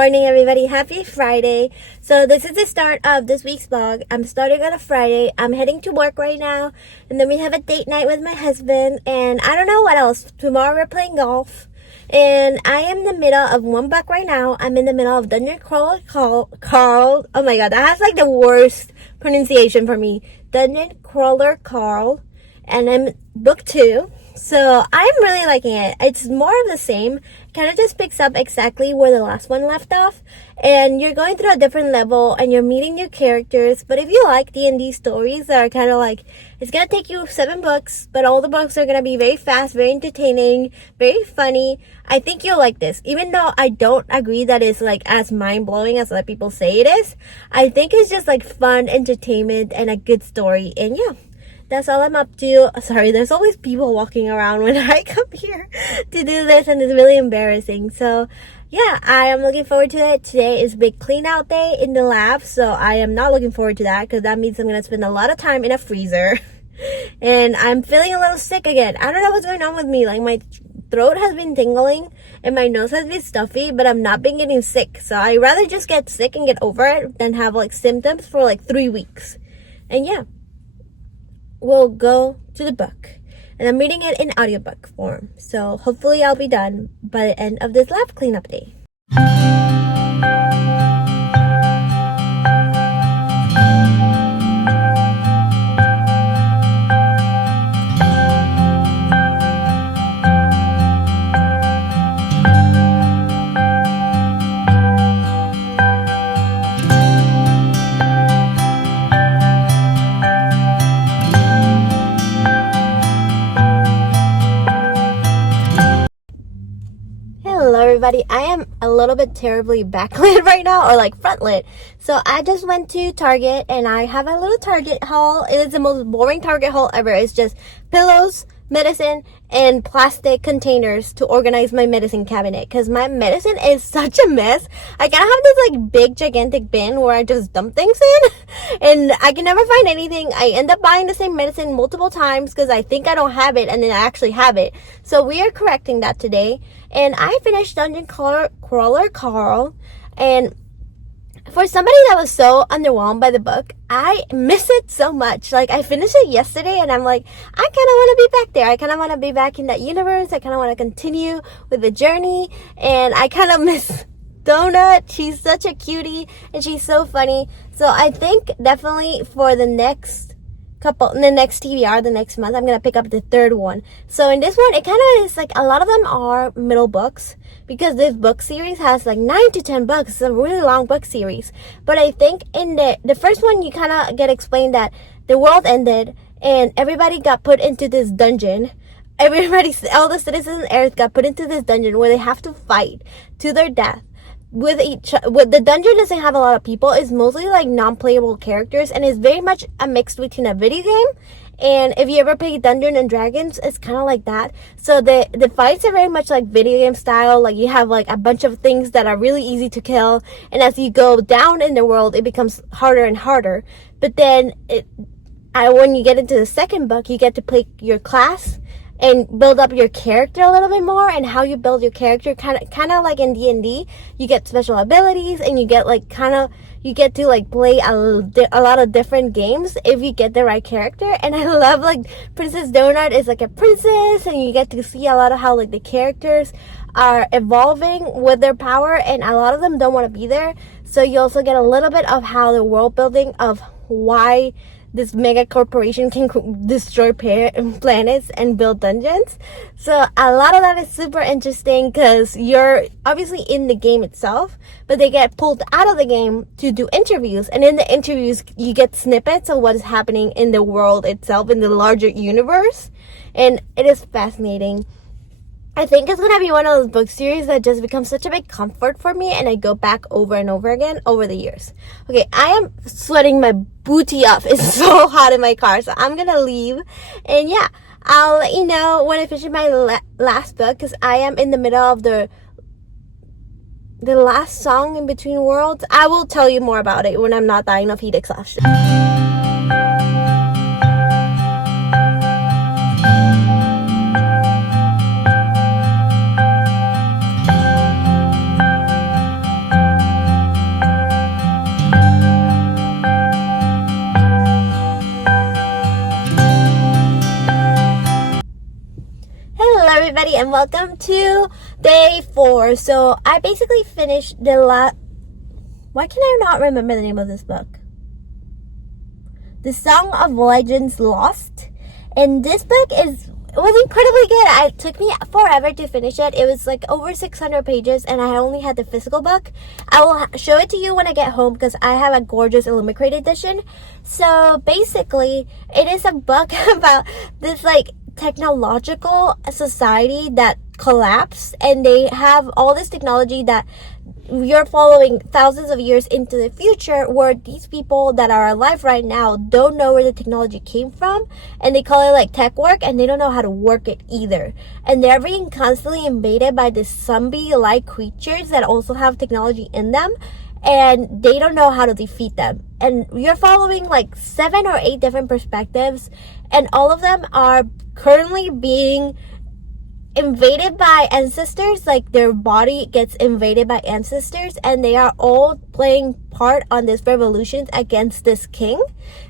morning, everybody. Happy Friday. So this is the start of this week's vlog. I'm starting on a Friday. I'm heading to work right now. And then we have a date night with my husband. And I don't know what else. Tomorrow we're playing golf. And I am in the middle of one book right now. I'm in the middle of Dungeon Crawler Carl. Oh my god, that has like the worst pronunciation for me. Dungeon Crawler Carl. And I'm book 2. So I'm really liking it. It's more of the same. Kind of just picks up exactly where the last one left off. And you're going through a different level and you're meeting new characters. But if you like D&D stories that are kind of like, it's going to take you 7 books, but all the books are going to be very fast, very entertaining, very funny. I think you'll like this. Even though I don't agree that it's like as mind-blowing as other people say it is. I think it's just like fun entertainment and a good story. And yeah. That's all I'm up to. Sorry, there's always people walking around when I come here to do this, and it's really embarrassing. So, yeah, I am looking forward to it. Today is big clean out day in the lab, so I am not looking forward to that because that means I'm going to spend a lot of time in a freezer. And I'm feeling a little sick again. I don't know what's going on with me. Like, my throat has been tingling and my nose has been stuffy, but I'm not been getting sick. So I'd rather just get sick and get over it than have, like, symptoms for, like, 3 weeks. And, yeah. We'll go to the book, and I'm reading it in audiobook form, so hopefully I'll be done by the end of this lab cleanup day. Hello everybody, I am a little bit terribly backlit right now, or like frontlit. So I just went to Target and I have a little Target haul. It is the most boring Target haul ever. It's just pillows, medicine, and plastic containers to organize my medicine cabinet because my medicine is such a mess. I kind of have this like big gigantic bin where I just dump things in and I can never find anything. I end up buying the same medicine multiple times because I think I don't have it and then I actually have it. So we are correcting that today. And I finished Dungeon Crawler Carl, and for somebody that was so underwhelmed by the book, I miss it so much. Like, I finished it yesterday, and I'm like, I kind of want to be back there. I kind of want to be back in that universe. I kind of want to continue with the journey, and I kind of miss Donut. She's such a cutie, and she's so funny. So I think definitely for the next TBR, the next month, I'm gonna pick up the 3rd one. So in this one, it kind of is like a lot of them are middle books because this book series has like 9 to 10 books. It's a really long book series. But I think in the first one, you kind of get explained that the world ended and everybody got put into this dungeon. All the citizens on Earth got put into this dungeon where they have to fight to their death. With the dungeon doesn't have a lot of people. It's mostly like non-playable characters, and it's very much a mix between a video game and if you ever play Dungeons and Dragons, it's kind of like that. So the fights are very much like video game style. Like, you have like a bunch of things that are really easy to kill, and as you go down in the world, it becomes harder and harder. But then when you get into the second book, you get to play your class and build up your character a little bit more. And how you build your character, kind of like in D&D, you get special abilities, and you get like you get to like play a lot of different games if you get the right character. And I love like Princess Donut is like a princess, and you get to see a lot of how like the characters are evolving with their power, and a lot of them don't want to be there. So you also get a little bit of how the world building of why this mega corporation can destroy planets and build dungeons. So a lot of that is super interesting because you're obviously in the game itself, but they get pulled out of the game to do interviews. And in the interviews, you get snippets of what is happening in the world itself, in the larger universe. And it is fascinating. I think it's going to be one of those book series that just becomes such a big comfort for me, and I go back over and over again over the years. Okay, I am sweating my booty off. It's so hot in my car, so I'm going to leave. And yeah, I'll let you know when I finish my last book, because I am in the middle of the last song in Between Worlds. I will tell you more about it when I'm not dying of heat exhaustion. and welcome to day 4. So I basically finished the last... Why can I not remember the name of this book? The Song of Legends Lost. And this book was incredibly good. It took me forever to finish it. It was like over 600 pages and I only had the physical book. I will show it to you when I get home because I have a gorgeous illuminated edition. So basically, it is a book about this like technological society that collapsed, and they have all this technology that you're following thousands of years into the future, where these people that are alive right now don't know where the technology came from, and they call it like tech work, and they don't know how to work it either. And they're being constantly invaded by these zombie-like creatures that also have technology in them, and they don't know how to defeat them. And you're following like 7 or 8 different perspectives, and all of them are currently being invaded by ancestors. Like their body gets invaded by ancestors, and they are all playing part on this revolution against this king.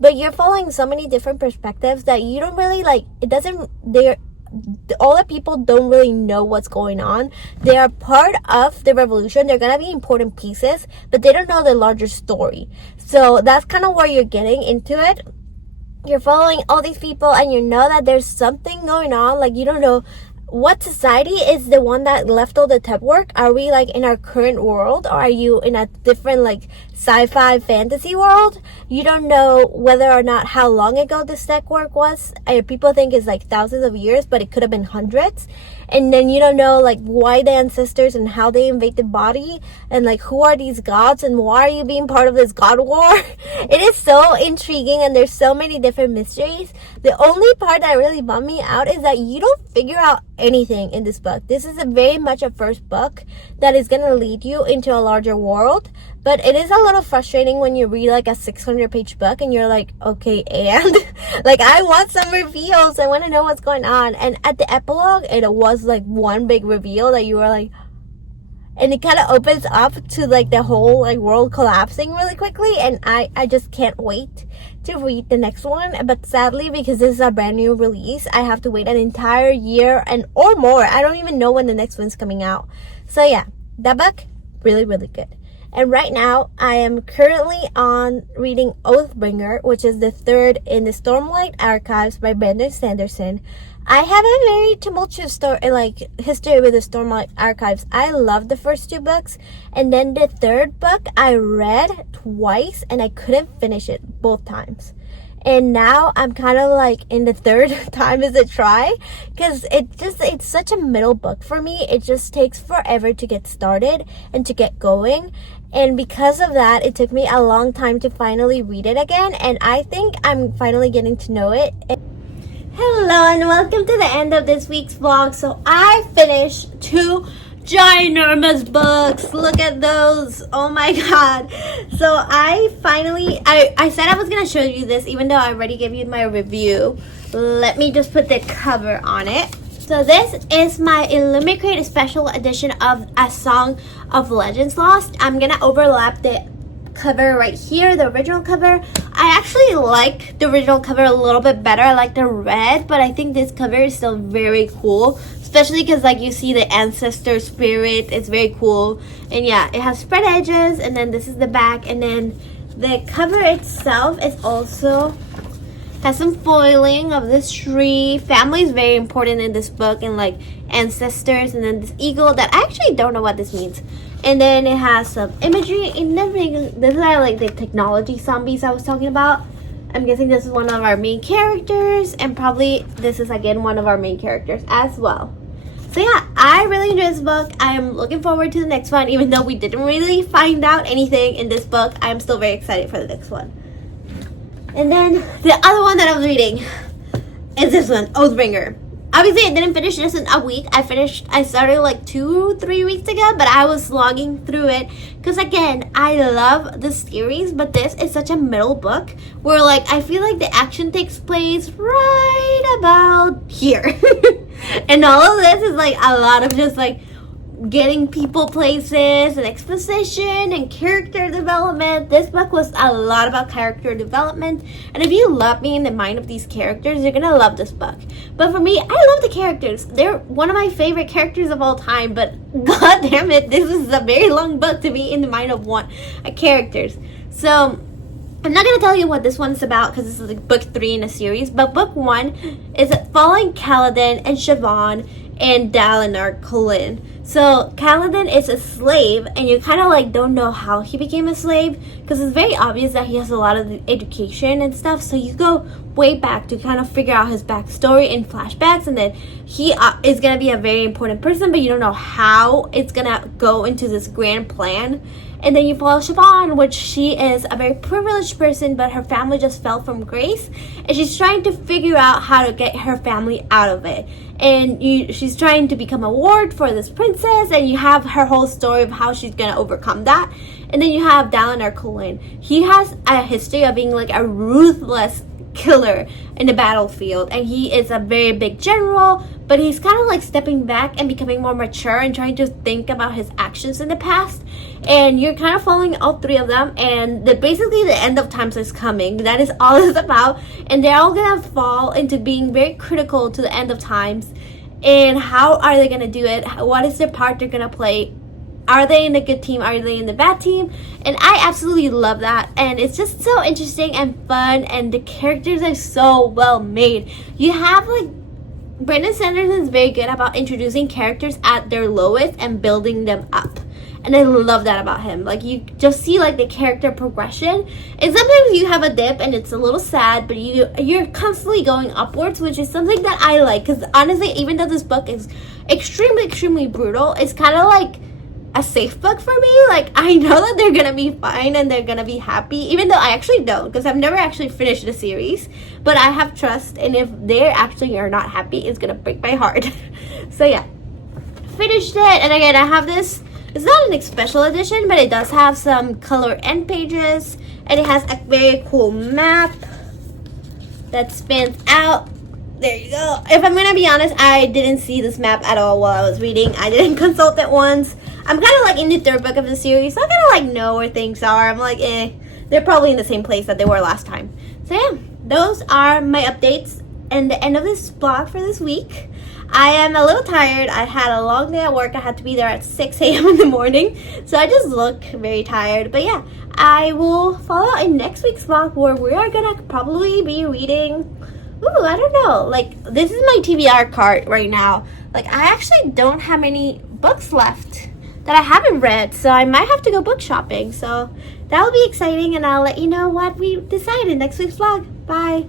But you're following so many different perspectives that you don't really like, it doesn't, all the people don't really know what's going on. They are part of the revolution, they're gonna be important pieces, but they don't know the larger story. So that's kind of where you're getting into it. You're following all these people and you know that there's something going on. Like you don't know what society is the one that left all the tech work. Are we like in our current world, or are you in a different like sci-fi fantasy world? You don't know whether or not how long ago this tech work was. People think it's like thousands of years, but it could have been hundreds. And then you don't know like why the ancestors and how they invade the body, and like who are these gods and why are you being part of this god war. It is so intriguing, and there's so many different mysteries. The only part that really bummed me out is that you don't figure out anything in this book. This is very much a first book that is going to lead you into a larger world. But it is a little frustrating when you read like a 600-page book and you're like, okay, and like I want some reveals. I want to know what's going on. And at the epilogue, it was like one big reveal that you were like, and it kind of opens up to like the whole like world collapsing really quickly. And I just can't wait to read the next one. But sadly, because this is a brand new release, I have to wait an entire year or more. I don't even know when the next one's coming out. So yeah, that book, really, really good. And right now, I am currently on reading Oathbringer, which is the third in the Stormlight Archives by Brandon Sanderson. I have a very tumultuous history with the Stormlight Archives. I loved the first 2 books, and then the third book I read twice, and I couldn't finish it both times. And now I'm kind of like in the third time as a try, because it's such a middle book for me. It just takes forever to get started and to get going. And because of that, it took me a long time to finally read it again. And I think I'm finally getting to know it. Hello and welcome to the end of this week's vlog. So I finished 2 ginormous books. Look at those. Oh my god. So I said I was gonna show you this, even though I already gave you my review. Let me just put the cover on it. So this is my Illuminate special edition of A Song of Legends Lost. I'm gonna overlap the cover right here, the original cover. I actually like the original cover a little bit better. I like the red, but I think this cover is still very cool, especially because like you see the ancestor spirit. It's very cool. And yeah, it has spread edges, and then this is the back, and then the cover itself is also has some foiling of this tree. Family is very important in this book, and like ancestors, and then this eagle that I actually don't know what this means. And then it has some imagery in everything. This is like the technology zombies I was talking about. I'm guessing this is one of our main characters, and probably this is again one of our main characters as well. So yeah, I really enjoyed this book. I am looking forward to the next one. Even though we didn't really find out anything in this book, I'm still very excited for the next one. And then the other one that I was reading is this one, Oathbringer. Obviously, I didn't finish this in a week. I started like 2-3 weeks ago, but I was slogging through it. Because again, I love the series, but this is such a middle book where like I feel like the action takes place right about here. And all of this is like a lot of just like getting people places and exposition and character development. This book was a lot about character development, and if you love being in the mind of these characters, you're gonna love this book. But for me, I love the characters. They're one of my favorite characters of all time, but god damn it, this is a very long book to be in the mind of characters. So I'm not going to tell you what this one's about because this is like book 3 in a series, but book 1 is following Kaladin and Siobhan and Dalinar Kholin. So Kaladin is a slave, and you kind of like don't know how he became a slave because it's very obvious that he has a lot of education and stuff. So you go way back to kind of figure out his backstory in flashbacks, and then he is going to be a very important person, but you don't know how it's going to go into this grand plan. And then you follow Siobhan, which she is a very privileged person, but her family just fell from grace. And she's trying to figure out how to get her family out of it. And she's trying to become a ward for this princess. And you have her whole story of how she's going to overcome that. And then you have Dalinar Kholin. He has a history of being like a ruthless killer in the battlefield, and he is a very big general, but he's kind of like stepping back and becoming more mature and trying to think about his actions in the past. And you're kind of following all 3 of them, and basically the end of times is coming. That is all it's about, and they're all gonna fall into being very critical to the end of times. And how are they gonna do it? What is their part they're gonna play? Are they in the good team? Are they in the bad team? And I absolutely love that. And it's just so interesting and fun. And the characters are so well made. You have like, Brandon Sanderson is very good about introducing characters at their lowest and building them up. And I love that about him. Like, you just see like the character progression. And sometimes you have a dip and it's a little sad, but you're constantly going upwards, which is something that I like. Because honestly, even though this book is extremely brutal, it's kind of like a safe book for me. Like, I know that they're gonna be fine and they're gonna be happy, even though I actually don't, because I've never actually finished the series, but I have trust, and if they actually are not happy, it's gonna break my heart. So yeah, finished it. And again, I have this, it's not an special edition, but it does have some color end pages, and it has a very cool map that spans out. There you go. If I'm gonna be honest, I didn't see this map at all while I was reading. I didn't consult it once. I'm kind of like in the 3rd book of the series, so I kind of like know where things are. I'm like, they're probably in the same place that they were last time. So yeah, those are my updates and the end of this vlog for this week. I am a little tired. I had a long day at work. I had to be there at 6 a.m. in the morning, so I just look very tired. But yeah, I will follow in next week's vlog where we are gonna probably be reading, I don't know, like, this is my TBR cart right now. Like, I actually don't have any books left that I haven't read, so I might have to go book shopping. So that will be exciting, and I'll let you know what we decide in next week's vlog. Bye.